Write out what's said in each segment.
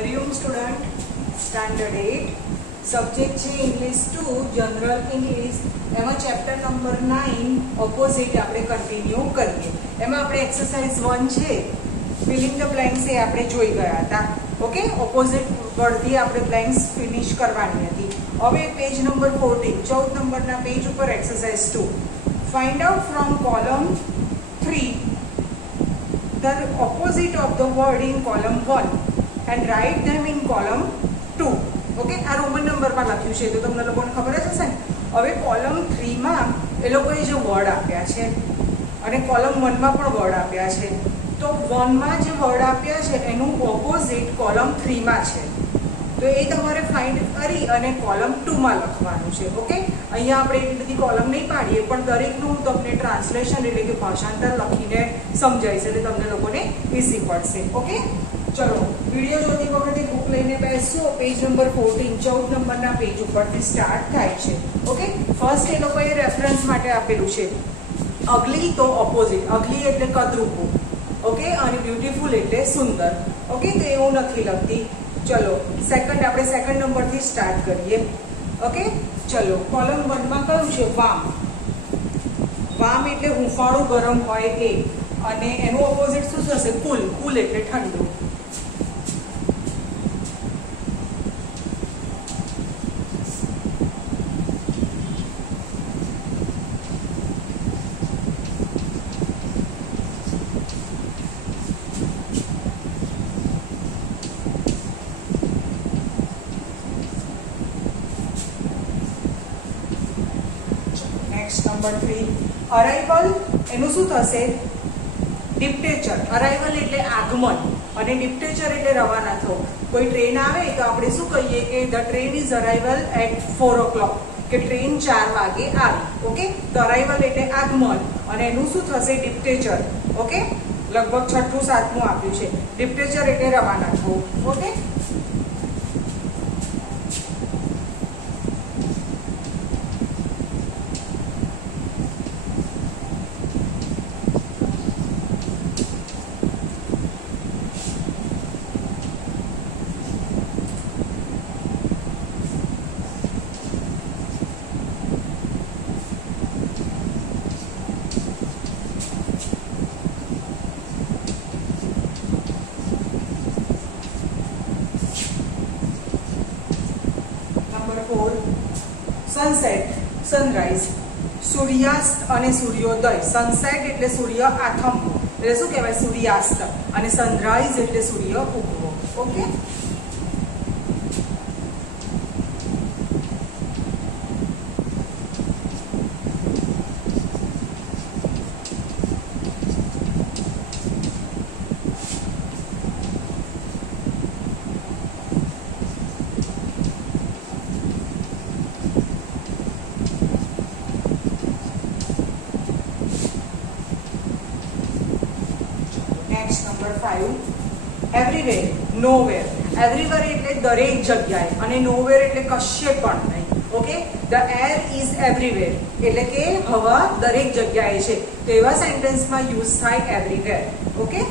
Hariom student standard 8 subject है English 2 general English एम chapter number 9 opposite આપણે કન્ટિન્યુ કરીએ એમાં આપણે એક્સરસાઇઝ 1 છે ફિલિંગ ધ બ્લેન્ક્સ એ આપણે જોઈ ગયા હતા ઓકે ઓપોઝિટ વર્ડથી આપણે બ્લેન્ક્સ ફિનિશ કરવાની હતી હવે પેજ નંબર 14 14 નંબરના પેજ ઉપર exercise 2 find out from column 3 the opposite of the word in column 1 and write them in column 2 okay આ રોમન નંબરમાં લખ્યું છે તો તમને લોકોને ખબર જ હશે ને હવે કોલમ 3 માં એ લોકોએ જે વર્ડ આપ્યા છે અને કોલમ 1 માં પણ વર્ડ આપ્યા છે તો 1 માં જે વર્ડ આપ્યા છે એનું ઓપોઝિટ કોલમ 3 માં છે તો એ તમારે ફાઇન્ડ કરી અને કોલમ 2 માં લખવાનું છે ઓકે અહીંયા આપણે એટલી બધી કોલમ નહીં પાડીએ પણ દરેકનું તમને ટ્રાન્સલેશન એટલે કે ભાષાંતર લખીને સમજાવીશ એટલે તમને લોકોને ઈઝી પડશે ઓકે ચલો વિડિયો જોતી વખતે બુક લઈને બેસો પેજ નંબર 14 14 નંબરના પેજ ઉપરથી સ્ટાર્ટ થાય છે ઓકે ફર્સ્ટ એ લોકોએ રેફરન્સ માટે આપેલું છે અગલી તો ઓપોઝિટ અગલી એટલે કદરૂપું ઓકે અને બ્યુટીફુલ એટલે સુંદર ઓકે તો એવું નથી લખતી ચલો સેકન્ડ આપણે સેકન્ડ નંબરથી સ્ટાર્ટ કરીએ ઓકે ચલો કોલમ 1 માં કયું છે વામ વામ એટલે હુંફાળું ગરમ હોય એ અને એનું ઓપોઝિટ શું થશે કુલ કુલ એટલે ઠંડુ નંબર 3 અરાઇવલ એનું શું થશે ડિપ્ટેચર અરાઇવલ એટલે આગમન અને ડિપ્ટેચર એટલે રવાના થવું કોઈ ટ્રેન આવે તો આપણે શું કહીએ કે the train is arrival at 4 o'clock કે ટ્રેન 4 વાગે આવી ઓકે તો અરાઇવલ એટલે આગમન અને એનું શું થશે ડિપ્ટેચર ઓકે લગભગ 6ઠું 7મું આપ્યું છે ડિપ્ટેચર એટલે રવાના થવું ઓકે સનસેટ સનરાઈઝ સૂર્યાસ્ત અને સૂર્યોદય સનસેટ એટલે સૂર્ય આથમવો એટલે શું કહેવાય સૂર્યાસ્ત અને સનરાઈઝ એટલે સૂર્ય ઉગવો ઓકે એવરીવેર નોવેર એવરીવેર એટલે દરેક જગ્યાએ અને નોવેર એટલે કશે પણ નહીં okay the air is everywhere એટલે કે હવા દરેક જગ્યાએ છે તો એવા સેન્ટેન્સમાં યુઝ થાય એવરીવેર ઓકે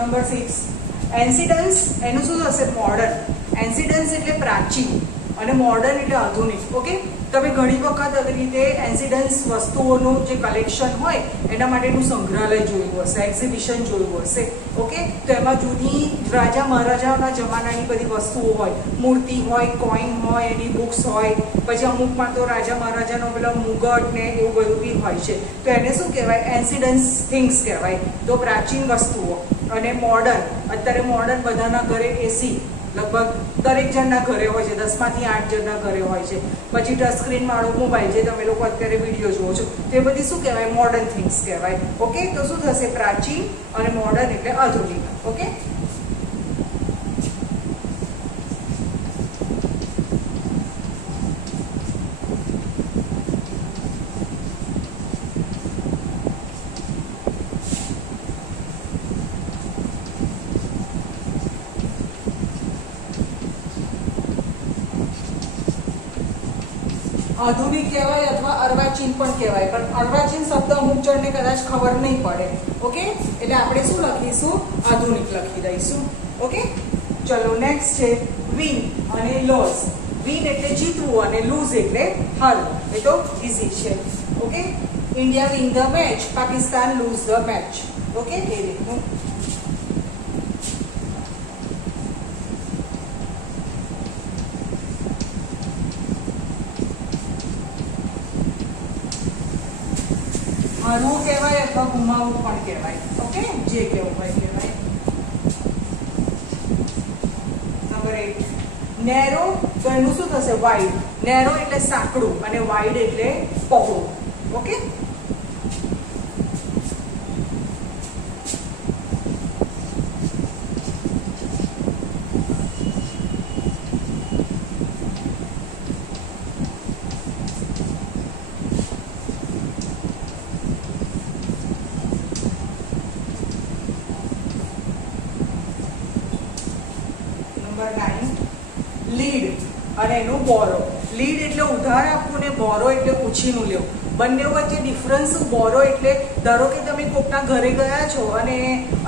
નંબર 6 એન્સિડન્સ એનું શું થશે મોડર્ન એન્સિડન્સ એટલે પ્રાચીન અને મોડર્ન એટલે આધુનિક ઓકે તમે ઘણી વખત આવી રીતે એન્સિડન્સ વસ્તુઓનું જે કલેક્શન હોય એના માટેનું સંગ્રહાલય જોયું હશે એક્ઝિબિશન જોયું હશે ઓકે તો એમાં જૂની રાજા મહારાજાઓના જમાનાની બધી વસ્તુઓ હોય મૂર્તિ હોય કોઈન હોય એની બુક્સ હોય પછી અમુકમાં તો રાજા મહારાજાનો પેલા મુગટ ને એવું બધું બી હોય છે તો એને શું કહેવાય એન્સિડન્સ થિંગ્સ કહેવાય તો પ્રાચીન વસ્તુઓ અને મોડર્ન અત્યારે મોડર્ન બધાના ઘરે એસી લગભગ દરેક જણના ઘરે હોય છે, 10 માંથી 8 જણના ઘરે હોય છે. પછી ટચ સ્ક્રીન વાળો મોબાઈલ જે તમે લોકો અત્યારે વિડીયો જુઓ છો તે બધી શું કહેવાય, મોડર્ન થિંગ્સ કહેવાય. ઓકે, તો શું થશે, પ્રાચીન અને મોડર્ન એટલે આધુનિક. ઓકે, આધુનિક કહેવાય અથવા અર્વાચીન પણ કહેવાય, પણ અર્વાચીન શબ્દ અમુક જણને કદાચ ખબર નહીં પડે. ઓકે, એટલે આપણે શું લખીશું, આધુનિક લખી દઈશું. ઓકે, ચલો નેક્સ્ટ છે વિન અને લોઝ. વિન એટલે જીતવું અને લૂઝ એટલે હારવું. એ તો ઈઝી છે. Okay, India win the match, Pakistan lose the match. Okay, એ રીતનું. હરવું કહેવાય અથવા ગુમાવવું પણ કહેવાય. ઓકે, જે કેવું હોય કહેવાય. નંબર 8 નેરો, તો એનું શું થશે, વાઇડ. નેરો એટલે સાંકડું અને વાઇડ એટલે પહોળું. ઓકે, લીડ અને એનું બોરો. લીડ એટલે ઉધાર આપવું ને બોરો એટલે ઉછીનું લેવું. બંને વચ્ચે ડિફરન્સ. બોરો એટલે ધારો કે તમે કોકના ઘરે ગયા છો અને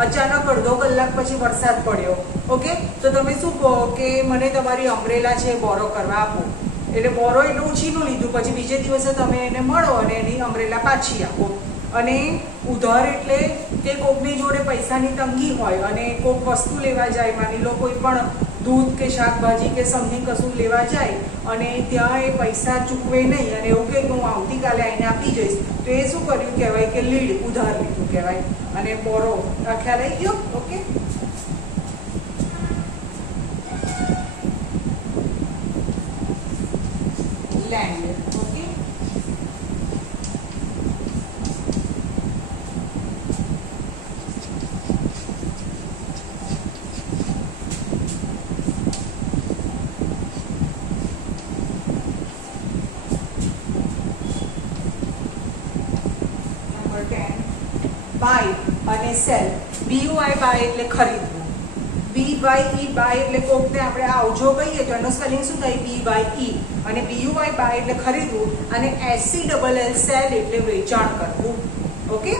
અચાનક અડધો કલાક પછી વરસાદ પડ્યો. ઓકે, તો તમે શું કહો કે મને તમારી અમ્બ્રેલા છે બોરો કરવા આપો. એટલે બોરો એટલે ઉછીનું લીધું, પછી બીજે દિવસે તમે એને મળો અને એની અમ્બ્રેલા પાછી આપો. અને ઉધાર એટલે કે કોકની જોડે પૈસાની તંગી હોય અને કોક વસ્તુ લેવા જાય, માની લો કોઈ પણ દૂધ કે શાકભાજી કે સમથિંગ કશું લેવા જાય અને ત્યાં એ પૈસા ચૂકવે નહીં અને એવું કે હું આવતીકાલે આવીને આપી જઈશ, તો એ શું કર્યું કહેવાય કે લીડ, ઉધાર લીધું કહેવાય. અને બોરો ખ્યાલ આવી ગયો. Okay, land. ઓકે, બાય અને સેલ. BUY બાય એટલે ખરીદવું. BYE બાય એટલે કોકને આપણે આવજો કહીએ તો એનો સ્પેલિંગ શું થાય, BYE. અને BUY બાય એટલે ખરીદવું અને SELL સેલ એટલે વેચાણ કરવું. ઓકે,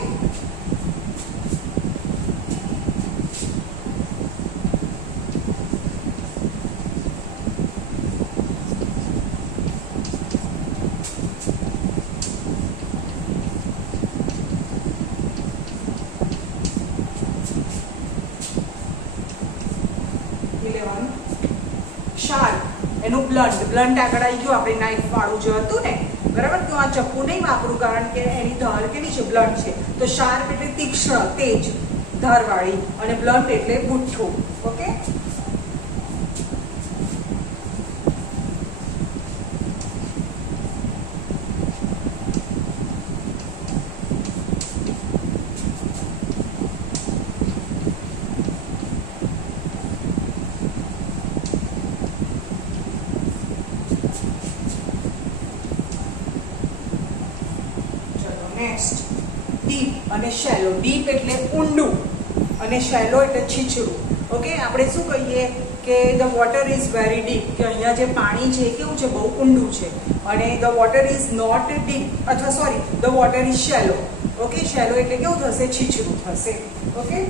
શાર્પ એનું બ્લન્ટ. બ્લન્ટ આગળ આવી ગયું, આપણે નાઇફ વાળું જે હતું ને, બરાબર. તો આ ચપ્પુ નહીં વાપરું કારણ કે એની ધાર કેવી છે, બ્લન્ટ છે. તો શાર્પ એટલે તીક્ષ્ણ, તેજ, ધારવાળી. અને બ્લન્ટ એટલે બુઠ્ઠું. ઓકે, નેક્સ્ટ ડીપ અને શેલો. ડીપ એટલે ઊંડું અને શેલો એટલે છીછરું. ઓકે, આપણે શું કહીએ કે the water is very deep, કે અહીંયા જે પાણી છે એ કેવું છે, બહુ ઊંડું છે. અને the water is not deep, અથવા sorry, the water is shallow. Okay, shallow એટલે કેવું થશે, છીછરું થશે. ઓકે,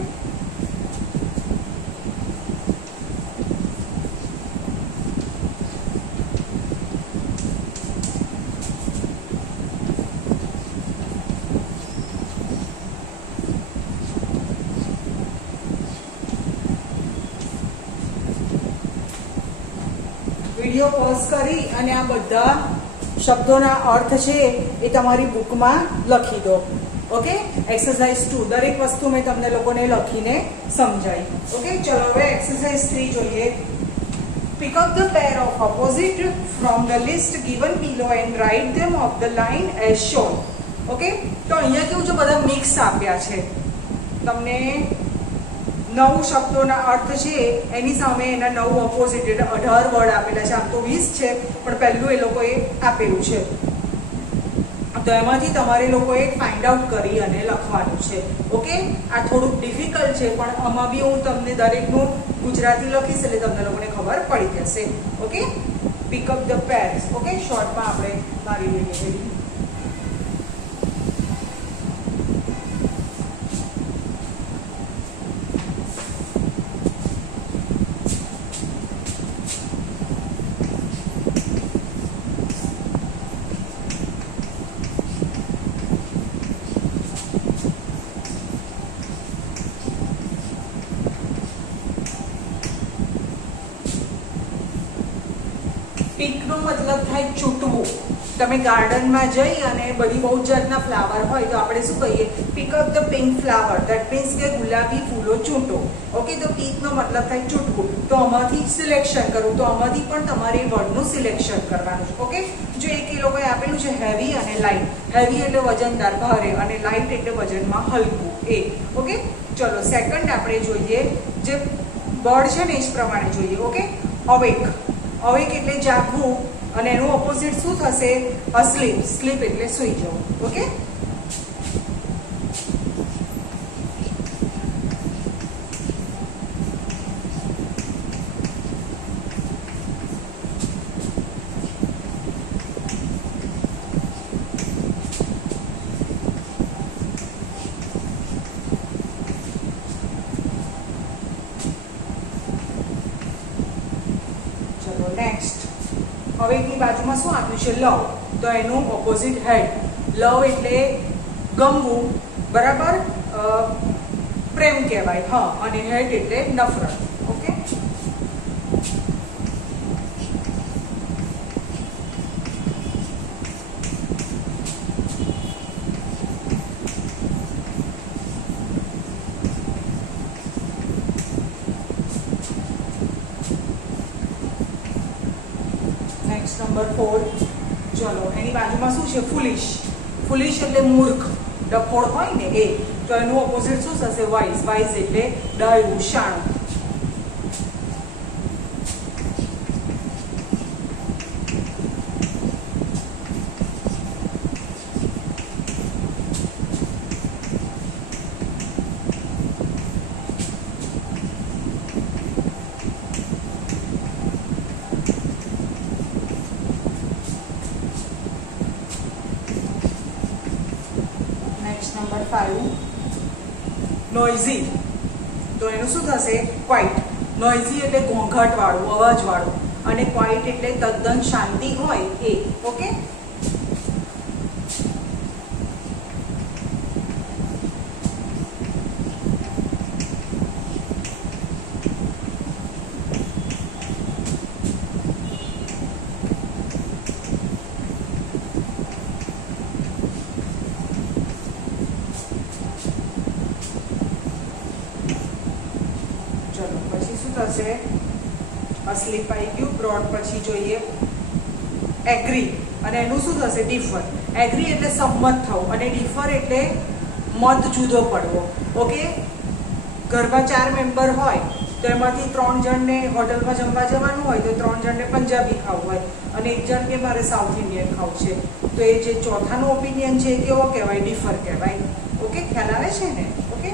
વિડીયો પોઝ કરી અને આ બધા શબ્દોના અર્થ છે એ તમારી બુકમાં લખી દો. ઓકે, એક્સરસાઇઝ 2 દરેક વસ્તુ મેં તમને લોકોને લખીને સમજાવી. ઓકે, ચલો હવે એક્સરસાઇઝ 3 જોઈએ. Pick up the pair of opposite from the list given below and write them off the line as shown. Okay, તો અહીંયા કેવું છે, બધા મિક્સ આપ્યા છે તમને 9 શબ્દોના અર્થ છે, એની સામે એના 9 ઓપોઝિટ એટલે 18 વર્ડ આપેલા છે. આમ તો 20 છે, પણ પહેલું એ લોકોએ આપેલું છે. તો એમાંથી તમારે લોકોએ ફાઇન્ડ આઉટ કરી અને લખવાનું છે. ઓકે, આ થોડુંક ડિફિકલ્ટ છે, પણ આમાં બી હું તમને દરેકનું ગુજરાતી લખીશ એટલે તમને લોકોને ખબર પડી જશે. Okay, pick up the pairs. Okay, શોર્ટમાં આપણે મારી લઈએ. પીકનો મતલબ થાય ચૂંટવું. તમે ગાર્ડનમાં જઈ અને બધી બહુ જાતના ફ્લાવર હોય તો આપણે શું કહીએ, pick up the pink flower. That means કે ગુલાબી ફૂલો ચૂંટો. ઓકે, તો પીકનો મતલબ થાય ચૂંટવું. તો આમાંથી સિલેક્શન કરવું, તો આમાંથી પણ તમારે વર્ડનું સિલેક્શન કરવાનું છે. ઓકે, જો એક એ લોકોએ આપેલું છે હેવી અને લાઇટ. હેવી એટલે વજનદાર ભારે અને લાઇટ એટલે વજનમાં હલકું એ. ઓકે, ચલો સેકન્ડ આપણે જોઈએ, જે વર્ડ છે ને એ જ પ્રમાણે જોઈએ. Okay, awake. અવેક એટલે જાગવું અને એનું ઓપોઝિટ શું થશે, અસ્લીપ. સ્લીપ એટલે સૂઈ જવું. ઓકે, અવેકની બાજુમાં શું આપ્યું છે, લવ. તો એનું ઓપોઝિટ હેડ. લવ એટલે ગમવું, બરાબર, પ્રેમ કહેવાય. હા, અને હેડ એટલે નફરત. Okay, number 4. ચલો એની બાજુમાં શું છે, ફુલિશ. ફુલિશ એટલે મૂર્ખ, ડફોળ હોય ને એ. તો એનું ઓપોઝિટ શું થશે, વાઇઝ. વાઇઝ એટલે ડાયું, શાણું. Number 5, noisy. તો એનું શું થશે, ક્વાઇટ. નોઇઝી એટલે ઘોંઘાટ વાળું, અવાજ વાળું, અને ક્વાઇટ એટલે તદ્દન શાંતિ હોય એ. ઓકે, અસ્લીપ આવી ગયું. બ્રોડ પછી જોઈએ એગ્રી, અને એનું શું થશે, ડિફર. એગ્રી એટલે સંમત થવું, અને ડિફર એટલે મત જુદો પડવો. ઓકે, ઘરમાં 4 મેમ્બર હોય તો એમાંથી 3 જણને હોટલમાં જમવા જવાનું હોય તો 3 જણને પંજાબી ખાવું હોય અને 1 જણ કે મારે સાઉથ ઇન્ડિયન ખાવું છે. તો એ જે ચોથાનો ઓપિનિયન છે એ કેવો કહેવાય, ડિફર કહેવાય. ઓકે, ખ્યાલ આવે છે ને. ઓકે,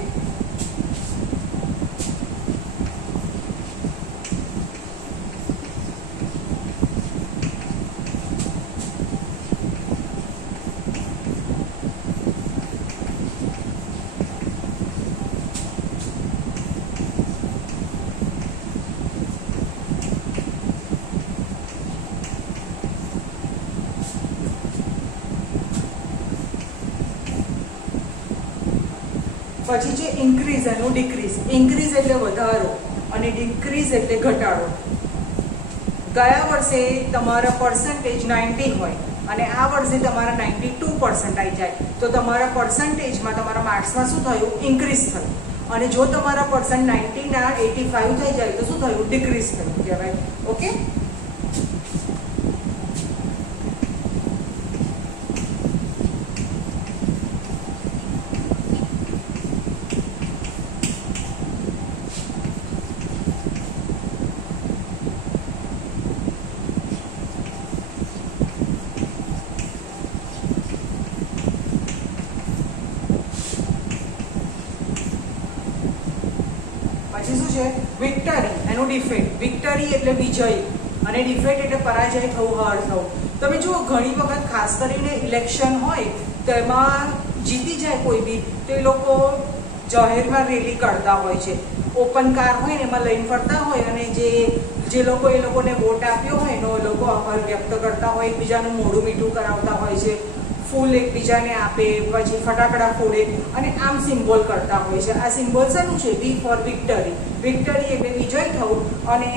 પછી છે ઇન્ક્રીઝ એનું ડિક્રીઝ. ઇન્ક્રીઝ એટલે વધારો અને ડિક્રીઝ એટલે ઘટાડો. ગયા વર્ષે તમારા પર્સન્ટેજ 90 હોય અને આ વર્ષે તમારા 92% આવી જાય તો તમારા પર્સન્ટેજમાં, તમારા માર્ક્સમાં શું થયું, ઇન્ક્રીઝ થયું. અને જો તમારા પર્સન્ટ 90 ના 85 થઈ જાય તો શું થયું? ડિક્રીઝ થયું કહેવાય. ઓકે, વિક્ટરી એનું ડિફેક્ટ. વિક્ટરી એટલે વિજય અને ડિફેક્ટ એટલે પરાજય થવું, હાર થવું. તમે જુઓ ઘણી વખત ખાસ કરીને ઇલેક્શન હોય તેમાં જીતી જાય કોઈ બી તો એ લોકો જાહેરમાં રેલી કાઢતા હોય છે. ઓપન કાર હોય ને એમાં લઈને ફરતા હોય અને જે લોકો એ લોકોને વોટ આપ્યો હોય એનો એ લોકો આભાર વ્યક્ત કરતા હોય, એકબીજાનું મોઢું મીઠું કરાવતા હોય છે, ફૂલ એકબીજાને આપે, પછી ફટાકડા ફોડે અને આમ સિમ્બોલ કરતા હોય છે. આ સિમ્બોલ શાનું છે? વી ફોર વિક્ટરી. વિક્ટરી એટલે વિજય થવું અને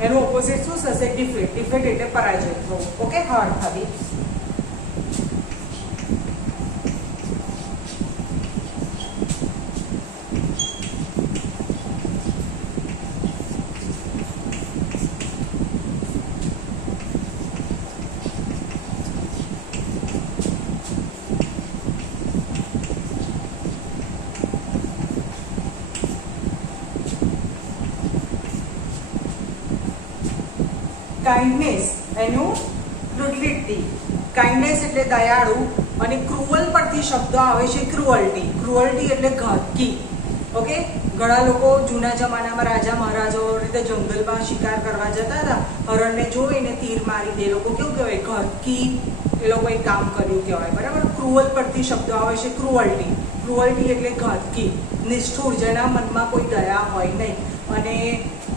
એનું ઓપોઝિટ શું થશે? ડિફેક્ટ. ડિફેક્ટ એટલે પરાજય થવું. ઓકે, હાર થવી. કાઇન્ડનેસ એનું ક્રુએલિટી. કાઇન્ડનેસ એટલે દયાળુ અને ક્રુઅલ પરથી શબ્દ આવે છે ક્રુઅલ્ટી. ક્રુઅલ્ટી એટલે ઘાતકી. ઓકે, ઘણા લોકો જૂના જમાનામાં રાજા મહારાજાઓ રીતે જંગલમાં શિકાર કરવા જતા હતા, હરણને જોઈને તીર મારી દે. લોકો કેવું કહેવાય? ઘાતકી એ લોકોએ કામ કર્યું કહેવાય. બરાબર, ક્રુઅલ પરથી શબ્દ આવે છે ક્રુઅલ્ટી. ક્રુઅલ્ટી એટલે ઘાતકી, નિષ્ઠુર, જેના મનમાં કોઈ દયા હોય નહીં. અને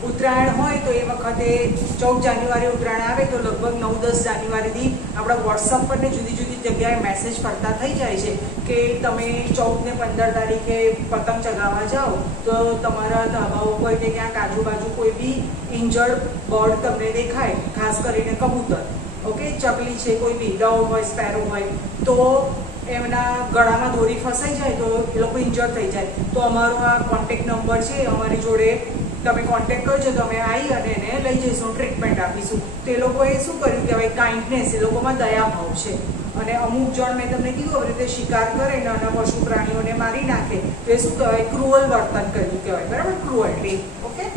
ઉત્તરાયણ હોય તો એ વખતે 14 જાન્યુઆરી ઉત્તરાયણ આવે તો લગભગ 9-10 જાન્યુઆરીથી આપણા વોટ્સઅપ પર ને જુદી જુદી જગ્યાએ મેસેજ પડતા થઈ જાય છે કે તમે 14 ને 15 તારીખે પતંગ ચગાવવા જાઓ તો તમારા ધાબાઓ પર કે ક્યાંક આજુબાજુ કોઈ બી ઇન્જર્ડ બર્ડ તમને દેખાય, ખાસ કરીને કબૂતર, ઓકે, ચકલી છે, કોઈ બી ડવ હોય, સ્પેરો હોય, તો એમના ગળામાં દોરી ફસાઈ જાય તો એ લોકો ઇન્જર્ડ થઈ જાય તો અમારો આ કોન્ટેક્ટ નંબર છે, અમારી જોડે તમે કોન્ટેક્ટ કરજો તો અમે આવી અને એને લઈ જઈશું, ટ્રીટમેન્ટ આપીશું. તો એ લોકોએ શું કર્યું કહેવાય? કાઇન્ડનેસ. એ લોકોમાં દયાભાવ છે. અને અમુક જણ મેં તમને કીધું આવી રીતે શિકાર કરે નાના પશુ પ્રાણીઓને મારી નાખે તો એ શું કહેવાય? ક્રુઅલ વર્તન કર્યું કહેવાય. બરાબર, ક્રુઅલ્ટી. ઓકે,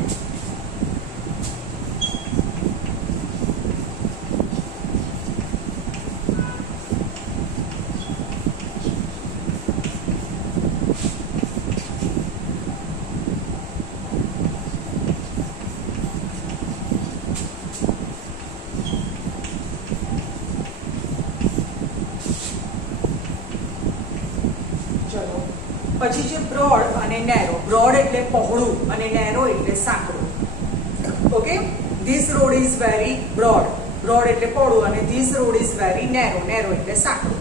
પછી છે બ્રોડ અને નેરો. બ્રોડ એટલે પહોળું અને નેરો એટલે સાંકડું. Okay, this road is very broad. Broad એટલે પહોળું અને this road is very narrow. Narrow એટલે સાંકડું.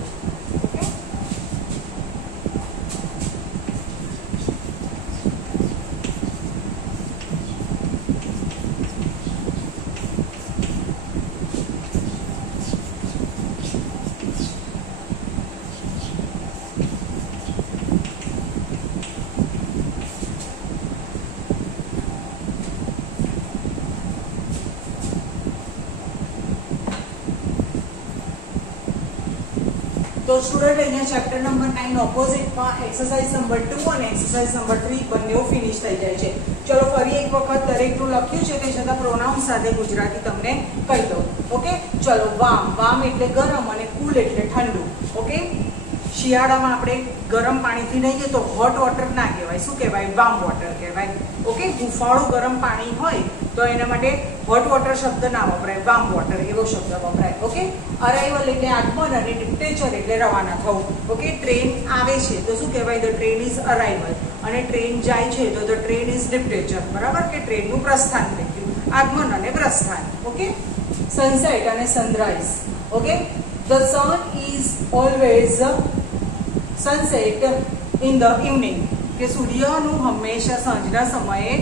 તો સ્ટુડન્ટ અહીંયા ચેપ્ટર નંબર 9 ઓપોઝિટમાં એક્સરસાઇઝ નંબર 2 અને એક્સરસાઇઝ નંબર 3 બંનેઓ ફિનિશ થઈ જાય છે. ચલો ફરી એક વખત દરેકનું લખ્યું છે તે છતાં પ્રોનાઉન સાથે ગુજરાતી તમને કહી દઉં. ઓકે, ચલો વામ. વામ એટલે ગરમ અને કુલ એટલે ઠંડુ. ઓકે, શિયાળામાં આપણે ગરમ પાણીથી નહીએ તો હોટ વોટર ના કહેવાય. શું કહેવાય? વામ વોટર કહેવાય. ઓકે, હુંફાળું ગરમ પાણી હોય તો એના માટે હોટ વોટર શબ્દ ના વપરાય, વામ વોટર એવો શબ્દ વપરાય. ઓકે, અરાઇવલ એટલે આગમન અને ડિસ્પેચર એટલે રવાના થવું. ઓકે, ટ્રેન આવે છે તો શું કહેવાય? The train is arrival. અને ટ્રેન જાય છે તો ધ ટ્રેન ઇઝ ડિસ્પેચર. બરાબર, કે ટ્રેનનું પ્રસ્થાન થઈ ગયું. આગમન અને પ્રસ્થાન. ઓકે, સનસેટ અને sunrise. Okay, the sun is always sunset in the evening. કે સૂર્યનું હંમેશા સાંજના સમયે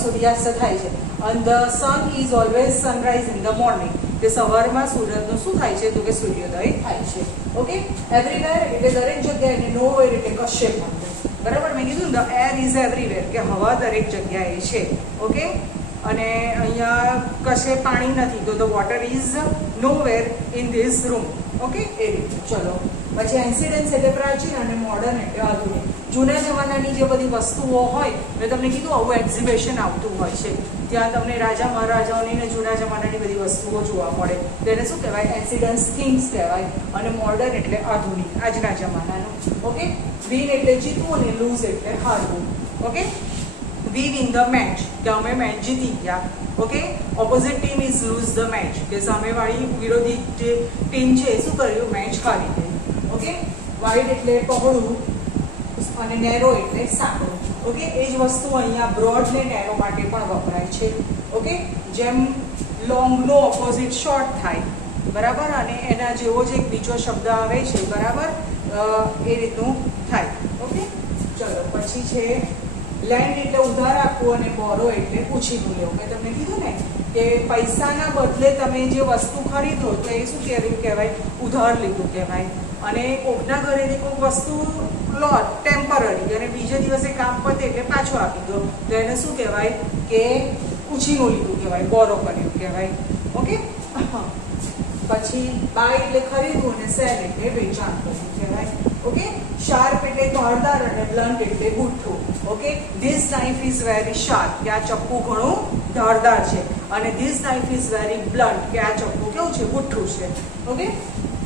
સૂર્યાસ્ત થાય છે. and the sun is always sunrise in the morning. કે સવારમાં સૂર્યનું શું થાય છે? તો કે સૂર્યોદય થાય છે. ઓકે, એવરીવેર એટલે દરેક જગ્યાએ, અને નોવેર એટલે કશે પણ. બરાબર, મેં કીધું ધ એર ઇઝ એવરીવેર, કે હવા દરેક જગ્યાએ છે. ઓકે, અને અહીંયા કશે પાણી નથી તો the water is nowhere in this room. Okay, એ રીતે. ચલો પછી એન્સિડન્સ એટલે પ્રાચીન અને મોડર્ન એટલે આધુનિક. જૂના જમાનાની જે બધી વસ્તુઓ હોય, મેં તમને કીધું આવું એક્ઝિબિશન આવતું હોય છે, ત્યાં તમને રાજા મહારાજાઓની ને જૂના જમાનાની બધી વસ્તુઓ જોવા મળે. તેને શું કહેવાય? એન્સિડન્સ થિંગ્સ કહેવાય. અને મોડર્ન એટલે આધુનિક, આજના જમાનાનું. ઓકે, વિન એટલે જીતવું અને લૂઝ એટલે હારવું. Okay, we win the match, કે અમે મેચ જીતી ગયા. Okay, opposite team is lose the match, કે સામેવાળી વિરોધી જે ટીમ છે શું કર્યું? મેચ હારી ગઈ. ઓકે, વાઇડ એટલે પહોળું અને નેરો એટલે સાંકડું. ઓકે, એ જ વસ્તુ અહીંયા બ્રોડ ને નેરો માટે પણ વપરાય છે. ઓકે, જેમ લોંગનો ઓપોઝિટ શોર્ટ થાય, બરાબર, અને એના જેવો જ એક બીજો શબ્દ આવે છે, બરાબર, એ રીતનું થાય. ઓકે, ચલો પછી છે લેન્ડ એટલે ઉધાર આપવું અને બોરો એટલે ઉછીનું લેવું. મેં તમને કીધું ને કે પૈસાના બદલે તમે જે વસ્તુ ખરીદો તો એ શું કહેવાય? ઉધાર લીધું કહેવાય. અને કોકના ઘરેથી કોઈ વસ્તુ લો ટેમ્પરરી અને બીજે દિવસે કામ પતે એટલે પાછો આપી દો તો એને શું કહેવાય? કે ઉછીનું લીધું કહેવાય, બોરો કર્યું કહેવાય. ઓકે, પછી બાય એટલે ખરીદવું અને સેલ એટલે વેચાણ કરવું કહેવાય. ઓકે, શાર્પ એટલે ધારદાર અને બ્લન્ટ એટલે બુઠ્ઠું. Okay, this knife is very sharp, કે આ ચપ્પુ ઘણું ધારદાર છે. અને this knife is very blunt, કે આ ચપ્પુ કેવું છે? બુઠ્ઠું છે. ઓકે,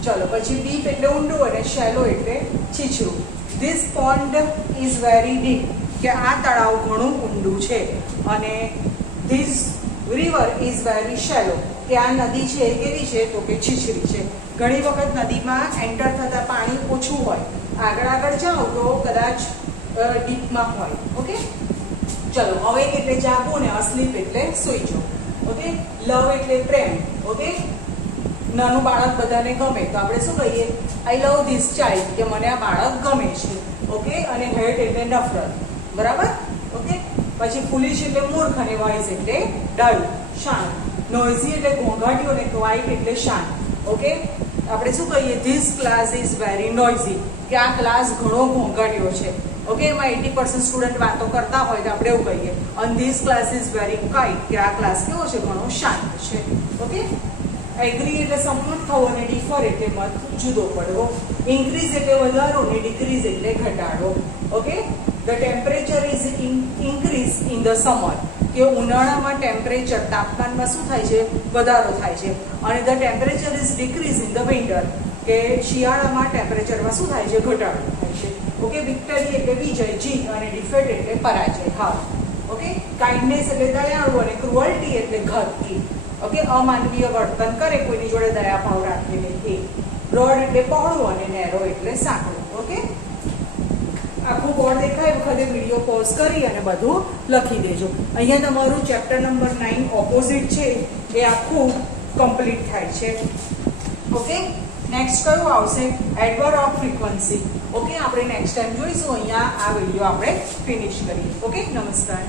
ચલો પછી ડીપ એટલે ઊંડું અને શેલો એટલે છીછરું. This pond is very deep, કે આ તળાવ ઘણું ઊંડું છે. અને this river is very shallow, કે આ નદી છે એ કેવી છે? તો કે છીછરી છે. ઘણી વખત નદીમાં એન્ટર થતા પાણી ઓછું હોય, આગળ જાઓ તો કદાચ ડીપમાં હોય. ઓકે, ચલો અવેક એટલે જાગવું ને અસ્લીપ એટલે સૂઈ જવું. ઓકે, લવ એટલે પ્રેમ. ઓકે, નાનું બાળક બધાને ગમે તો આપણે શું કહીએ? આઈ લવ ધીસ ચાઇલ્ડ, કે મને આ બાળક ગમે છે. ઓકે, અને હેટ એટલે નફરત. બરાબર. ઓકે, પછી ફૂલિશ એટલે મૂર્ખ અને વાઇઝ એટલે ડાયું, શાંત. નોઇઝી એટલે ઘોંઘાટિયું અને ક્વાઇટ એટલે શાંત. ઓકે, આપણે શું કહીએ? This class is very noisy, કે આ ક્લાસ ઘણો ઘોંઘાટિયો છે. ઓકે, એમાં 80% સ્ટુડન્ટ વાતો કરતા હોય તો આપણે એવું કહીએ. અને this class is very kite, કે આ ક્લાસ કેવો છે? ઘણો શાંત છે. ઓકે, એગ્રી એટલે સંમત થવો અને ડિફર એટલે મત જુદો પડવો. ઇન્ક્રીઝ એટલે વધારો અને ડિક્રીઝ એટલે ઘટાડો. Okay, the temperature is increase in the summer, કે ઉનાળામાં ટેમ્પરેચર તાપમાનમાં શું થાય છે? વધારો થાય છે. અને the temperature is decrease in the winter, કે શિયાળામાં ટેમ્પરેચરમાં શું થાય છે? ઘટાડો થાય છે. ઓકે, વિક્ટરી એટલે વિજય, જીત, અને ડિફેટ એટલે પરાજય, હાર. ઓકે, કાઇન્ડનેસ એટલે દયાળુ અને ક્રુઅલ્ટી એટલે ઘાતકી. ઓકે, અમાનવીય વર્તન કરે, કોઈની જોડે દયાભાવ રાખીને એ. બ્રોડ એટલે પહોળું અને નેરો એટલે સાંકડું. ઓકે, આખું બોર્ડ દેખાય વખતે વિડીયો પોઝ કરી અને બધું લખી દેજો. અહીંયા તમારું ચેપ્ટર નંબર 9 ઓપોઝિટ છે એ આખું કમ્પ્લીટ થાય છે. ઓકે, નેક્સ્ટ કયું આવશે? Adverb off frequency. ઓકે, આપણે નેક્સ્ટ ટાઈમ જોઈશું. અહીંયા આ વિડીયો આપણે ફિનિશ કરીએ. ઓકે, નમસ્કાર.